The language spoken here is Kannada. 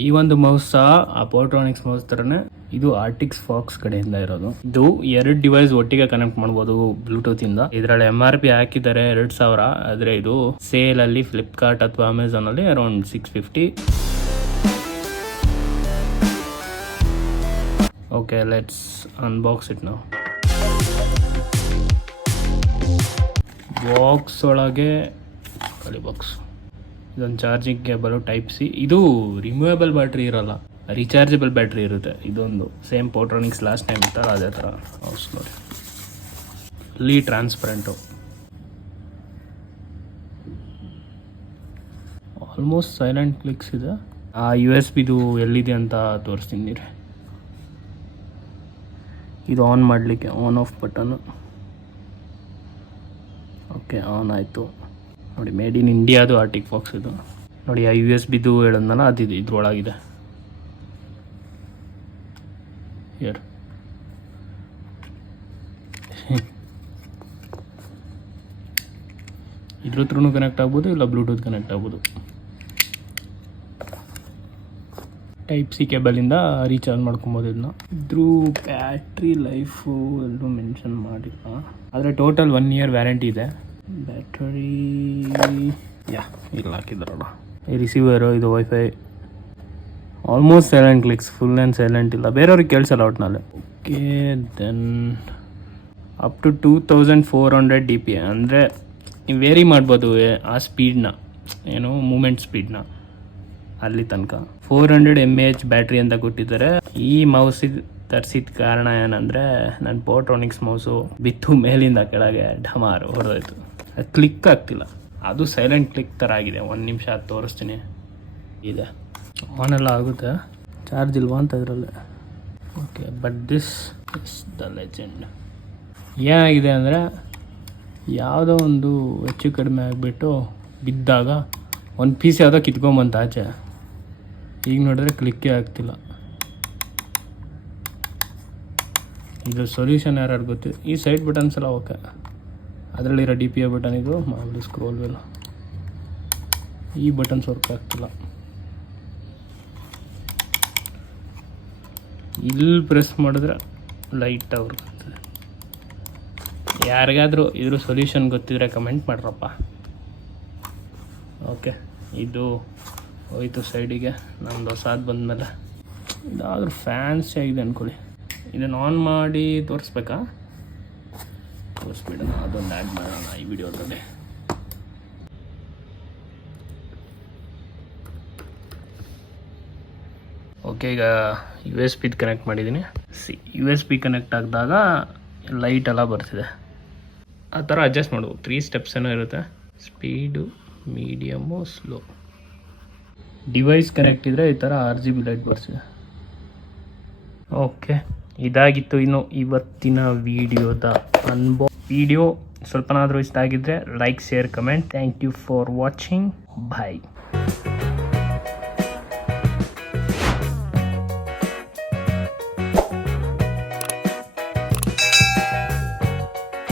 ಈ ಒಂದು ಮೌಸ್ ಸಹ ಅಪೋಟ್ರಾನಿಕ್ಸ್ ಮೌಸ್ ಥರನೇ ಇದು ಆರ್ಟಿಕ್ಸ್ ಫಾಕ್ಸ್ ಕಡೆಯಿಂದ ಇರೋದು. ಇದು 2 ಡಿವೈಸ್ ಒಟ್ಟಿಗೆ ಕನೆಕ್ಟ್ ಮಾಡ್ಬೋದು ಬ್ಲೂಟೂತ್ ಇಂದ. ಇದರಲ್ಲಿ MRP ಹಾಕಿದ್ದಾರೆ 2000, ಆದ್ರೆ ಇದು ಸೇಲ್ ಅಲ್ಲಿ ಫ್ಲಿಪ್ಕಾರ್ಟ್ ಅಥವಾ ಅಮೆಝಾನ್ ಅಲ್ಲಿ around 650. Okay, let's unbox it ನಾವು. ಬಾಕ್ಸ್ ಒಳಗೆ ಖಾಲಿ ಬಾಕ್ಸ್. ಇದೊಂದು ಚಾರ್ಜಿಂಗ್ ಕೇಬಲ್ ಟೈಪ್ ಸಿ. ಇದು ರಿಮೂವೇಬಲ್ ಬ್ಯಾಟ್ರಿ ಇರಲ್ಲ, ರಿಚಾರ್ಜಬಲ್ ಬ್ಯಾಟ್ರಿ ಇರುತ್ತೆ. ಇದೊಂದು ಸೇಮ್ ಪೋಟ್ರಾನಿಕ್ಸ್ ಲಾಸ್ಟ್ ಟೈಮ್ ಇತ್ತಲ್ಲ ಅದೇ ಥರ ಹೌಸ್ ನೋಡಿ. Fully transparent, almost silent clicks ಇದೆ. ಆ USB ಎಲ್ಲಿದೆ ಅಂತ ತೋರಿಸ್ತೀನಿ. ಇದು ಆನ್ ಮಾಡಲಿಕ್ಕೆ on off button. Okay, on ಆಯಿತು ನೋಡಿ. ಮೇಡ್ ಇನ್ ಇಂಡಿಯಾದು ಆರ್ಟಿಕ್ ಫಾಕ್ಸ್ ಇದು ನೋಡಿ. ಆ USB ಹೇಳೋದಲ್ಲ ಅದಿದೆ ಇದ್ರೊಳಗಿದೆ. ಇದ್ರ ಹತ್ರನೂ ಕನೆಕ್ಟ್ ಆಗ್ಬೋದು, ಇಲ್ಲ ಬ್ಲೂಟೂತ್ ಕನೆಕ್ಟ್ ಆಗ್ಬೋದು. ಟೈಪ್ ಸಿ ಕೇಬಲಿಂದ ರೀಚಾರ್ಜ್ ಮಾಡ್ಕೊಬೋದು ಇದನ್ನ. ಇದ್ರ ಬ್ಯಾಟ್ರಿ ಲೈಫು ಎಲ್ಲೂ ಮೆನ್ಷನ್ ಮಾಡಿಲ್ಲ, ಆದರೆ ಟೋಟಲ್ 1 year ವ್ಯಾರಂಟಿ ಇದೆ. ಬ್ಯಾಟರಿ ಇಲ್ಲಿ ಹಾಕಿದ್ರಲ್ಲ. ಈ ರಿಸೀವರು, ಇದು wifi. Almost silent clicks, full and silent ಇಲ್ಲ, ಬೇರೆಯವ್ರಿಗೆ ಕೇಳಿಸಲ್ಲ ಒಟ್ಟಿನಲ್ಲಿ. Okay, then up to 2400 DPI ಅಂದರೆ ನೀವು ವೇರಿ ಮಾಡ್ಬೋದು ಆ ಸ್ಪೀಡ್ನ, ಏನು ಮೂಮೆಂಟ್ ಸ್ಪೀಡ್ನ ಅಲ್ಲಿ ತನಕ. 400 mAh ಬ್ಯಾಟ್ರಿ ಅಂತ ಕೊಟ್ಟಿದ್ದಾರೆ. ಈ ಮೌಸಿಗೆ ತರಿಸಿದ ಕಾರಣ ಏನಂದರೆ ನನ್ನ ಪೋಟ್ರಾನಿಕ್ಸ್ ಮೌಸು ಬಿತ್ತು ಮೇಲಿಂದ ಕೆಳಗೆ ಢಮಾರು ಹೊಡೆದೋಯ್ತು. ಅದು ಕ್ಲಿಕ್ ಆಗ್ತಿಲ್ಲ, ಅದು ಸೈಲೆಂಟ್ ಕ್ಲಿಕ್ ಥರ ಆಗಿದೆ. 1 ನಿಮಿಷ ಅದು ತೋರಿಸ್ತೀನಿ. ಇದೆ ಆನ್ ಎಲ್ಲ ಆಗುತ್ತೆ, ಚಾರ್ಜ್ ಇಲ್ವಾ ಅಂತ ಇದರಲ್ಲಿ. Okay, but this is the legend. ಏನಾಗಿದೆ ಅಂದರೆ ಯಾವುದೋ ಒಂದು ಹೆಚ್ಚು ಕಡಿಮೆ ಆಗಿಬಿಟ್ಟು ಬಿದ್ದಾಗ ಒಂದು ಪೀಸ್ ಯಾವುದೋ ಕಿತ್ಕೊಂಬಂತ ಆಚೆ. ಈಗ ನೋಡಿದ್ರೆ ಕ್ಲಿಕ್ಕೇ ಆಗ್ತಿಲ್ಲ. ಇದು ಸೊಲ್ಯೂಷನ್ ಯಾರು ಗೊತ್ತಿದೆ. ಈ ಸೈಡ್ ಬಟನ್ಸ್ ಎಲ್ಲ ಓಕೆ, ಅದರಲ್ಲಿರೋ DPI ಬಟನ್ ಇದು ಮಾಮೂಲಿ ಸ್ಕ್ರೋಲ್ ವೀಲ್. ಈ ಬಟನ್ಸ್ ವರ್ಕ್ ಆಗ್ತಿಲ್ಲ. ಇಲ್ಲಿ ಪ್ರೆಸ್ ಮಾಡಿದ್ರೆ ಲೈಟಾಗಿ ವರ್ಕ್ ಆಗ್ತದೆ. ಯಾರಿಗಾದರೂ ಇದ್ರ ಸೊಲ್ಯೂಷನ್ ಗೊತ್ತಿದ್ರೆ ಕಮೆಂಟ್ ಮಾಡ್ರಪ್ಪ. ಓಕೆ, ಇದು ಹೋಯ್ತು ಸೈಡಿಗೆ. ನಮ್ಮದು ಹೊಸಾದು ಬಂದಮೇಲೆ ಇದಾದರೂ ಫ್ಯಾನ್ಸಿ ಆಗಿದೆ ಅಂದ್ಕೊಳ್ಳಿ. ಇದನ್ನು ಆನ್ ಮಾಡಿ ತೋರಿಸ್ಬೇಕಾ? ತೋರಿಸ್ಬಿಡೋಣ, ಅದೊಂದು ಆ್ಯಡ್ ಮಾಡೋಣ ಈ ವಿಡಿಯೋದಲ್ಲಿ. ಓಕೆ, ಈಗ USB ಕನೆಕ್ಟ್ ಮಾಡಿದ್ದೀನಿ. USB ಕನೆಕ್ಟ್ ಆಗಿದಾಗ ಲೈಟ್ ಎಲ್ಲ ಬರ್ತಿದೆ. ಆ ಥರ ಅಡ್ಜಸ್ಟ್ ಮಾಡ್ಬೋದು. 3 steps ಏನೋ ಇರುತ್ತೆ, speed, medium, slow. Device connect ಇದ್ದರೆ ಈ ಥರ RGB ಲೈಟ್ ಬರ್ತಿದೆ. ಓಕೆ, ಇದಾಗಿತ್ತು ಇನ್ನು ಇವತ್ತಿನ ವಿಡಿಯೋದ ವಿಡಿಯೋ. ಸ್ವಲ್ಪನಾದರೂ ಇಷ್ಟ ಆಗಿದ್ದರೆ like, share, comment. Thank you for watching. Bye.